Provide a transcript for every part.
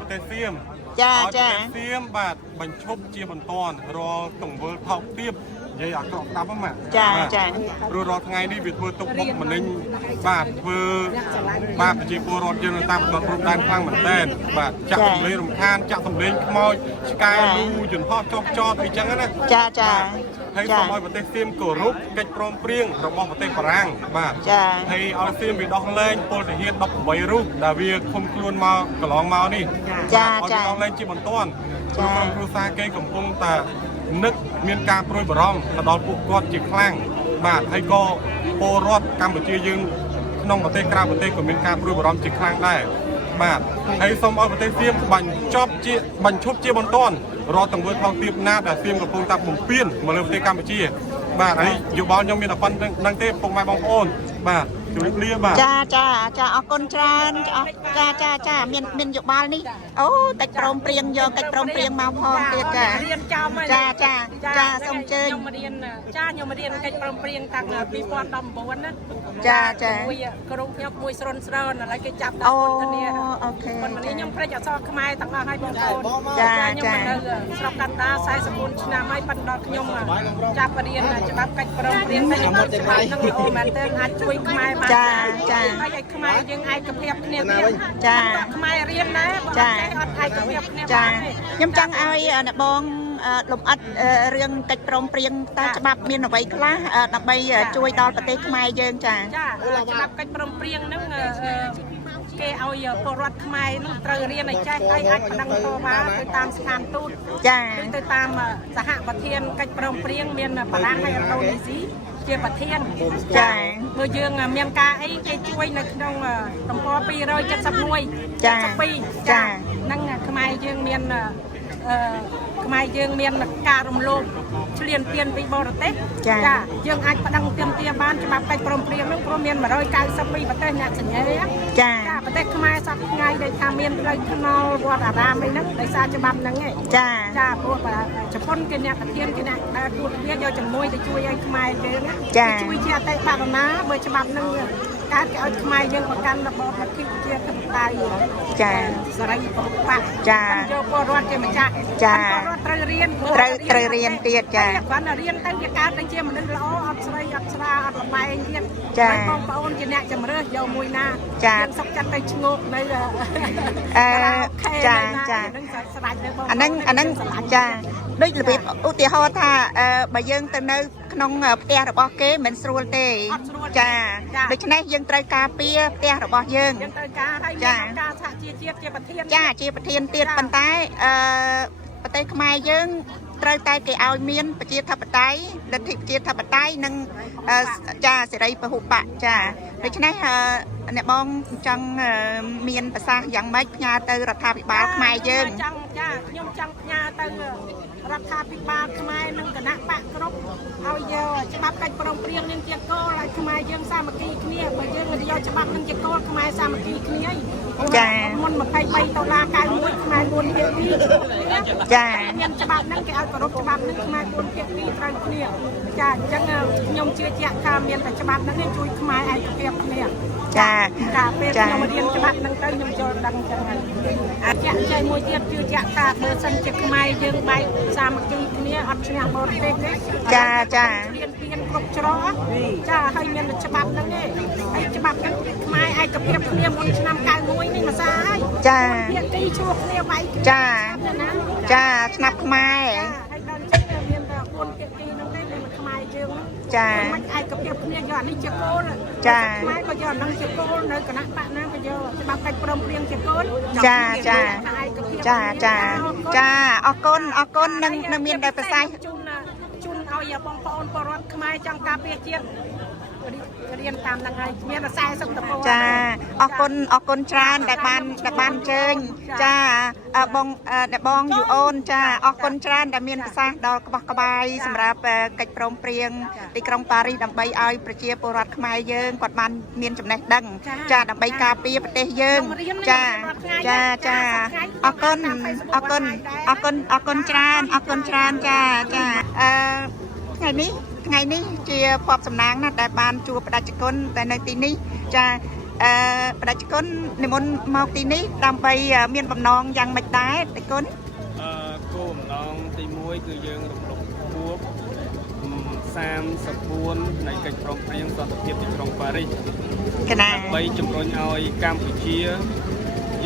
ប្រទេសសៀម ចាចា សៀមបាទបញ្ឈប់ជាបន្តរទង្វើថោកទាបនិយាយអាក្រក់ស្ដាប់ហ្នឹងបាទ ចាចា ព្រោះរាល់ថ្ងៃនេះវាធ្វើទុកបុកម្នេញបាទធ្វើបាទប្រជាពលរដ្ឋយើងនៅតាមបណ្ដោយព្រំដែនខ្លាំងមែនទែនបាទចាក់សម្លេងរំខានចាក់សម្លេងខ្មោចឆ្កែលូយន្តហោះចោះចតអីចឹងណា ចាចា ហើយសូមឲ្យប្រទេសសៀមគោរពកិច្ចព្រមព្រៀងរបស់ប្រទេសបារាំងបាទហើយឲ្យសៀមវាដោះលែងពលទាហាន18រូបដែលវាឃុំខ្លួនមកកន្លងមកនេះចាចាឲ្យដោះលែងជាបន្ទាន់ព្រោះក្រុមគ្រួសារគេកំពុងតែនឹកមានការព្រួយបារម្ភទៅដល់ពួកគាត់ជាខ្លាំងបាទហើយក៏ពលរដ្ឋកម្ពុជាយើងក្នុងប្រទេសក្រៅប្រទេសក៏មានការព្រួយបារម្ភជាខ្លាំងដែរបាទហើយសូមឲ្យប្រទេសសៀមបញ្ឈប់ជាបន្ទាន់រត់ទង្វើថោកទាបណាស់ដែលសៀមកំពុងតែបំពេញមកលើប្រទេសកម្ពុជាបាទហើយយោបល់ខ្ញុំមានតែប៉ុណ្្នឹងទេពុកម៉ែបងប្អូនបាទជម្រាបលាបាទចាចាចាអរគុណច្រើនចាចាចាមានយោបល់នេះអូកិច្ចព្រមព្រៀងយកកិច្ចព្រមព្រៀងមកផងទៀតចារៀនចំចាចាចាសូមអញ្ជើញខ្ញុំរៀនខ្ញុំរៀនកិច្ចព្រមព្រៀងតាំង2019ណាចាចាមួយគ្រូខ្ញុំមួយស្រន់ស្រន់ឥឡូវគេចាប់ដល់ពន្ធនាអូខេពន្ធនាខ្ញុំព្រិចអក្សរខ្មែរទាំងអស់ឲ្យបងប្អូនចាខ្ញុំនៅស្រុកកណ្ដាល44ឆ្នាំហើយប៉ុន្តែខ្ញុំចាប់រៀនច្បាប់កិច្ចព្រមព្រៀងតែខ្ញុំច្បាប់នឹងល្អមែនទែនអាចជួយខ្មែរបានចាចាហើយឲ្យខ្មែរយើងឯកភាពគ្នាទៀតចាខ្មែររៀនដែរបើអត់ឯកភាពគ្នាចាខ្ញុំចង់ឲ្យអ្នកបងលំអិតរឿងកិច្ចព្រមព្រៀងតើច្បាប់មានអ្វីខ្លះដើម្បីជួយដល់ប្រទេសខ្មែរយើងចាច្បាប់កិច្ចព្រមព្រៀងហ្នឹងគេឲ្យពលរដ្ឋខ្មែរនឹងត្រូវរៀនឲ្យចេះហើយអាចប្តឹងតវ៉ាទៅតាមស្ថានទូតចាទៅតាមសហប្រធានកិច្ចព្រមព្រៀងមានបារាំងហើយឥណ្ឌូនេស៊ីជាប្រធានចាបើយើងមានការអីគេជួយនៅក្នុងទំព័រ271ចា72ចាហ្នឹងខ្មែរយើងមានខ្មែរយើងមានការរំលោភឆ្លៀនពៀនពីបរទេសចាយើងអាចប្តឹងទាមទារបានច្បាប់កិច្ចព្រមព្រៀងហ្នឹងព្រោះមាន192ប្រទេសអ្នកសញ្ញាចាប្រទេសខ្មែរសប្តាហ៍ថ្ងៃដែលថាមានផ្លូវថ្នល់វត្តអារាមអីហ្នឹងដោយសារច្បាប់ហ្នឹងឯងចាព្រោះជប៉ុនគេអ្នកប្រធានគេអ្នកដើរទួតវាយកជំនួយទៅជួយឲ្យខ្មែរយើងជួយជាអតីតបរណាបើច្បាប់ហ្នឹងកើតគេឲ្យខ្មែរយើងប្រកាន់របបលទ្ធិប្រជាធិបតេយ្យចាសេរីបបៈចាយកពលរដ្ឋជាម្ចាស់ចាត្រូវរៀនត្រូវរៀនទៀតចាគាត់រៀនទៅវាកើតទៅជាមនុស្សល្អអត់ស្រីអត់ស្រាអត់លបែងទៀតបងប្អូនជាអ្នកជំរឿសយកមួយណាយើងសុខចិត្តទៅឈ្ងោកនៅចាចានឹងស្ដាច់នៅបងអាហ្នឹងចាដូចរបៀបឧទាហរណ៍ថាបើយើងទៅនៅក្នុងផ្ទះរបស់គេមិនស្រួលទេចាដូច្នេះយើងត្រូវការពារផ្ទះរបស់យើងត្រូវការហើយមានការសហជីវជាតិជាប្រធានចាជាប្រធានទៀតប៉ុន្តែប្រទេសខ្មែរយើងត្រូវតែគេឲ្យមានប្រជាធិបតេយ្យលទ្ធិប្រជាធិបតេយ្យនិងចាសេរីពហុបកចាដូច្នេះអ្នកបងចង់មានប្រសាសន៍យ៉ាងម៉េចផ្ញើទៅរដ្ឋាភិបាលខ្មែរយើងខ្ញុំចង់ផ្ញើទៅរដ្ឋាភិបាលខ្មែរនិងគណៈបកគ្រប់ឲ្យយកច្បាប់កិច្ចព្រមព្រៀងនឹងជាគោលឲ្យខ្មែរយើងសាមគ្គីគ្នាបើយើងយកច្បាប់នឹងជាគោលខ្មែរសាមគ្គីគ្នាចាមុន$23.91ខ្មែរ4ភាគ2ចាមានច្បាប់ហ្នឹងគេឲ្យគោរពច្បាប់ហ្នឹងខ្មែរ4ភាគ2ត្រូវគ្នាចាអញ្ចឹងខ្ញុំជឿជាក់ថាមានតែច្បាប់ហ្នឹងជួយខ្មែរឯកភាពគ្នាចាពេលខ្ញុំរៀនច្បាប់ហ្នឹងទៅខ្ញុំចូលដឹងចឹងហើយអាចចែកមួយទៀតជឿជាក់ថាបើសិនជាខ្មែរយើងបែកសាមគ្គីគ្នាអត់ឈ្នះបរទេសទេចារៀនពៀនគ្រប់ច្រកចាហើយមានច្បាប់ហ្នឹងឯងហើយច្បាប់ហ្នឹងខ្មែរឯកភាពគ្នាមុនឆ្នាំ91នេះម្សិលហើយចាភាគីជួគ្នាបែកចាឆ្នាំខ្មែរហើយដល់ចឹងមានតែ4ភាគីហ្នឹងទេមានខ្មែរយើងចាមិនឯកភាពគ្នាយកអានេះជាគោលខ្មែរក៏យកអាហ្នឹងជាគោលនៅគណៈបកណាក៏យកច្បាប់កិច្ចព្រមព្រៀងជាគោលចាអរគុណនឹងមានតែប្រសាសន៍ជូនឲ្យបងប្អូនពលរដ្ឋខ្មែរចង់ការពារជាតិរៀនតាមហ្នឹងហើយមាន40តំបន់ចាអរគុណច្រើនដែលបានអញ្ជើញចាបងយូអូនចាអរគុណច្រើនដែលមានប្រសាសន៍ដល់ក្បោះក្បាយសម្រាប់កិច្ចព្រមព្រៀងទីក្រុងប៉ារីសដើម្បីឲ្យប្រជាពលរដ្ឋខ្មែរយើងគាត់បានមានចំណេះដឹងចាដើម្បីការពារប្រទេសយើងចាអរគុណច្រើនចាថ្ងៃនេះជាភ័ព្វសំណាងណាស់ដែលបានជួបបដិជគុណតែនៅទីនេះចា បដិជននិមន្តមកទីនេះដើម្បីមានបំណងយ៉ាងម៉េចដែរតេគុណគោលបំណងទី1គឺយើងរំលឹកខួប34នៃកិច្ចព្រមព្រៀងសន្តិភាពទីក្រុងប៉ារីសកណាដើម្បីជំរុញឲ្យកម្ពុជា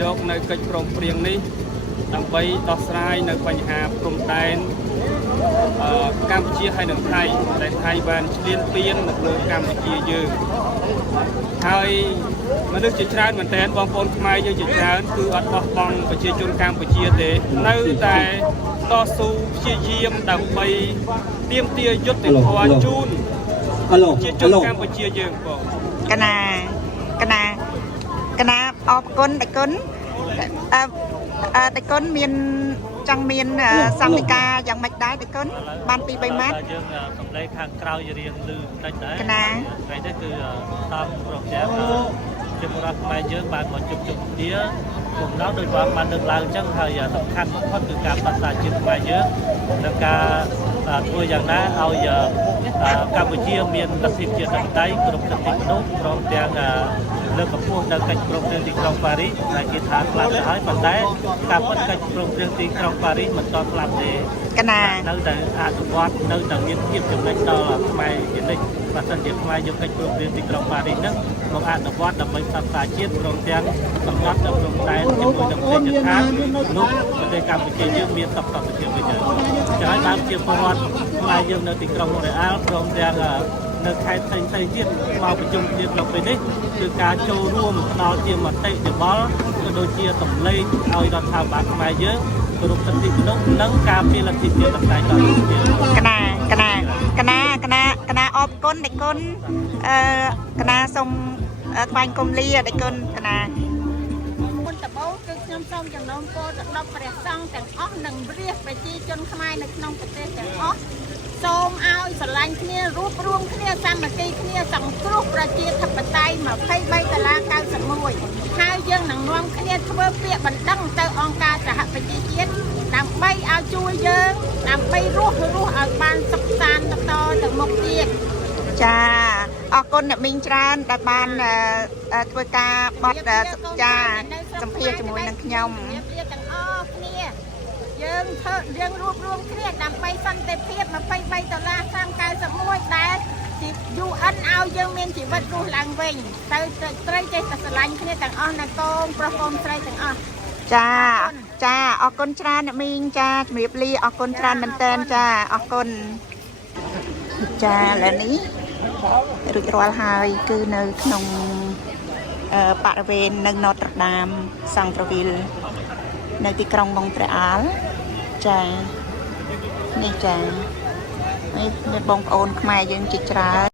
យកនៅកិច្ចព្រមព្រៀងនេះដើម្បីដោះស្រាយនៅបញ្ហាព្រំដែនកម្ពុជាហើយនិងថៃដែលថៃបានឈ្លានពានមកលើកម្ពុជាយើងហើយមនុស្សជាច្រើនមែនទែនបងប្អូនខ្មែរយើងជាច្រើនគឺអត់បោះបង់ប្រជាជនកម្ពុជាទេនៅតែតស៊ូព្យាយាមដើម្បីទាមទារយុត្តិធម៌ជូនប្រជាជនកម្ពុជាយើងបងកណាអរគុណតេគុណតេគុណមានចង់មានសង្ឃិកាយ៉ាងម៉េចដែរតេគុណបានពី3ម៉ាត់យើងសម្លេងខាងក្រៅរៀងលឺបន្តិចដែរកណាថ្ងៃនេះគឺតាមប្រូក្រាមជាបុរដ្ឋខ្មែរយើងបានមកជុំគ្នាបំណងដោយបានលើកឡើងអញ្ចឹងហើយសំខាន់បំផុតគឺការផ្សព្វផ្សាយជាតិខ្មែរយើងនិងការធ្វើយ៉ាងណាឲ្យកម្ពុជាមានលទ្ធិជាតិធិបតេយ្យគ្រប់សិទ្ធិមនុស្សព្រមទាំងលើកកម្ពស់នៅកិច្ចព្រមព្រៀងទីក្រុងប៉ារីសដែលគេថាស្លាប់ទៅហើយប៉ុន្តែការពិតកិច្ចព្រមព្រៀងទីក្រុងប៉ារីសមិនទាន់ស្លាប់ទេកណានៅតែអនុវត្តនៅតែមានភាពចំណេញដល់ខ្មែរជានិច្ចបើសិនជាខ្មែរយកកិច្ចព្រមព្រៀងទីក្រុងប៉ារីសហ្នឹងមកអនុវត្តដើម្បីផ្សព្វផ្សាយជាតិព្រមទាំងសម្រាប់ដល់ព្រំដែនជាមួយនឹងប្រទេសជិតខាងនោះប្រទេសកម្ពុជាយើងមានសុខសន្តិភាពវិញហើយចឹងហើយបានជាពលរដ្ឋខ្មែរយើងនៅទីក្រុងម៉ូរ៉េអាល់ព្រមទាំងនៅខេត្តផ្សេងៗទៀតមកប្រជុំគ្នាក្នុងពេលនេះគឺការចូលរួមផ្ដល់ជាមតិយោបល់ក៏ដូចជាសម្លេងឲ្យរដ្ឋាភិបាលខ្មែរយើងគោរពសិទ្ធិមនុស្សនិងការពារលទ្ធិជាតិទាំងឡាយដល់គ្នាកណាអរគុណតេគុណកណាសូមថ្វាយគុំលាតេគុណកណាមុនដំបូងគឺខ្ញុំសូមចំណងពរទៅដល់ព្រះសង្ឃទាំងអស់និងរាជប្រជាជនខ្មែរនៅក្នុងប្រទេសទាំងអស់សូមឲ្យស្រឡាញ់គ្នារួបរวมគ្នាសាមគ្គីគ្នាសង្គ្រោះប្រជាធិបតេយ្យ2391ហើយយើងនឹងនាំគ្នាធ្វើពាក្យបណ្ដឹងទៅអង្គការសហប្រជាជាតិដើម្បីឲ្យជួយយើងដើម្បីរស់ឲ្យបានសុខសាន្តទៅមុខទៀតចាអរគុណអ្នកមីងច្រើនដែលបានធ្វើការបត់ចាសម្ភារជាមួយនឹងខ្ញុំទាំងអស់គ្នាយើងរួបរวมគ្នាដើម្បីសន្តិភាព$23ឆ្នាំ91ដែលទី UN ឲ្យយើងមានជីវិតរស់ឡើងវិញទៅត្រីចេះតែស្រឡាញ់គ្នាទាំងអស់ណាកូនប្រុសកូនស្រីទាំងអស់ចាអរគុណច្រើនអ្នកមីងចាជំរាបលាអរគុណច្រើនមែនតើចាអរគុណចាឥឡូវនេះរួចរាល់ហើយគឺនៅក្នុងបរិវេណនៅ Notre Dame Centre-ville នៅទីក្រុងម៉ុងត្រេអាល់ចានេះចានេះបងប្អូនខ្មែរយើងជាច្រើន